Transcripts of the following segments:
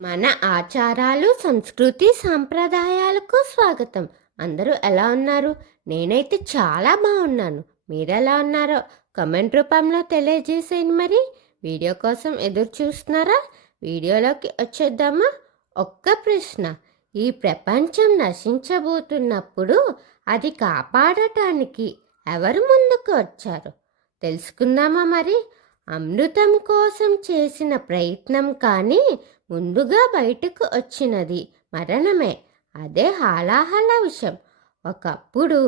మన ఆచారాలు, సంస్కృతి, సాంప్రదాయాలకు స్వాగతం. అందరూ ఎలా ఉన్నారు? నేనైతే చాలా బాగున్నాను. మీరెలా ఉన్నారో కామెంట్ రూపంలో తెలియజేసేయండి మరి. వీడియో కోసం ఎదురు చూస్తున్నారా? వీడియోలోకి వచ్చేద్దామా? ఒక్క ప్రశ్న. ఈ ప్రపంచం నశించబోతున్నప్పుడు అది కాపాడటానికి ఎవరు ముందుకు వచ్చారు? తెలుసుకుందామా మరి? అమృతం కోసం చేసిన ప్రయత్నం కానీ ముందుగా బయటకు వచ్చినది మరణమే. అదే హాలాహల విషం. ఒకప్పుడు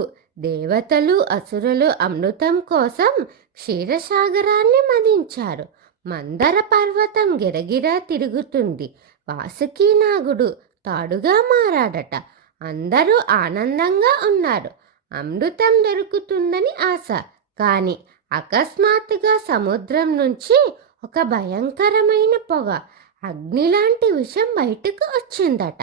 దేవతలు, అసురులు అమృతం కోసం క్షీరసాగరాన్ని మదించారు. మందర పర్వతం గిరగిరా తిరుగుతుంది. వాసుకీనాగుడు తాడుగా మారాడట. అందరూ ఆనందంగా ఉన్నారు. అమృతం దొరుకుతుందని ఆశ. కానీ అకస్మాత్తుగా సముద్రం నుంచి ఒక భయంకరమైన పొగ, అగ్నిలాంటి విషం బయటకు వచ్చిందట.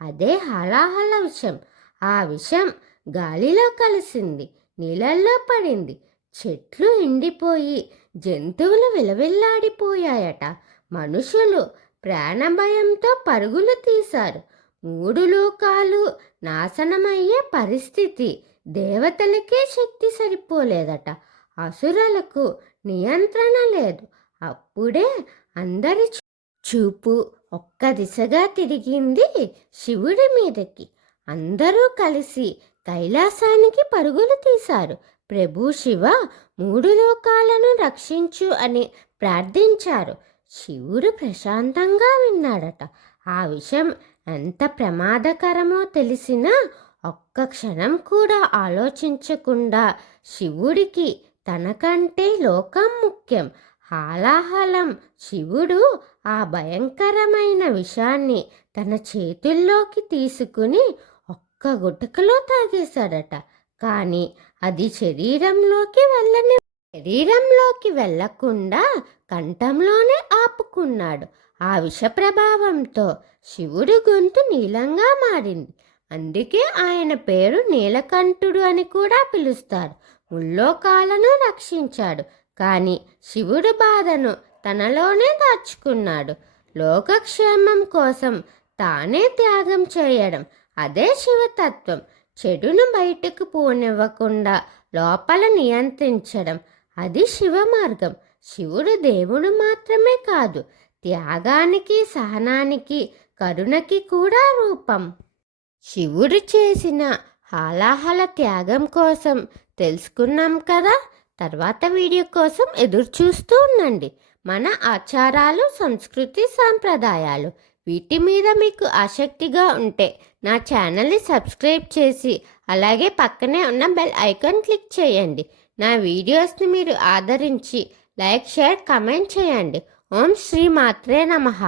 అదే హలాహల విషం. ఆ విషం గాలిలో కలిసింది, నీళ్ళల్లో పడింది. చెట్లు ఎండిపోయి జంతువులు విలవిల్లాడిపోయాయట. మనుషులు ప్రాణభయంతో పరుగులు తీశారు. 3 లోకాలు నాశనమయ్యే పరిస్థితి. దేవతలకే శక్తి సరిపోలేదట. అసురులకు నియంత్రణ లేదు. అప్పుడే అందరి చూపు ఒక్క దిశగా తిరిగింది శివుడి మీదకి. అందరూ కలిసి కైలాసానికి పరుగులు తీశారు. ప్రభు శివ, 3 లోకాలను రక్షించు అని ప్రార్థించారు. శివుడు ప్రశాంతంగా విన్నాడట. ఆ విషయం ఎంత ప్రమాదకరమో తెలిసినా ఒక్క క్షణం కూడా ఆలోచించకుండా శివుడికి తనకంటే లోకం ముఖ్యం. హాలాహలం శివుడు ఆ భయంకరమైన విషాన్ని తన చేతుల్లోకి తీసుకుని ఒక్క గుటకలో తాగేశాడట. కానీ అది శరీరంలోకి వెళ్ళకుండా కంఠంలోనే ఆపుకున్నాడు. ఆ విష ప్రభావంతో శివుడి గొంతు నీలంగా మారింది. అందుకే ఆయన పేరు నీలకంఠుడు అని కూడా పిలుస్తారు. ముల్లోకాలను రక్షించాడు. కానీ శివుడి బాధను తనలోనే దాచుకున్నాడు. లోకక్షేమం కోసం తానే త్యాగం చేయడం, అదే శివతత్వం. చెడును బయటకు పోనివ్వకుండా లోపల నియంత్రించడం, అది శివ మార్గం. శివుడు దేవుడు మాత్రమే కాదు, త్యాగానికి, సహనానికి, కరుణకి కూడా రూపం. శివుడు చేసిన హాలాహల త్యాగం కోసం తెలుసుకున్నాం కదా. తర్వాత వీడియో కోసం ఎదురు చూస్తూ ఉండండి. మన ఆచారాలు, సంస్కృతి, సాంప్రదాయాలు వీటి మీద మీకు ఆసక్తిగా ఉంటే నా ఛానల్ని సబ్స్క్రైబ్ చేసి అలాగే పక్కనే ఉన్న బెల్ ఐకాన్ క్లిక్ చేయండి. నా వీడియోస్ని మీరు ఆదరించి లైక్, షేర్, కమెంట్ చేయండి. ఓం శ్రీ మాత్రే నమః.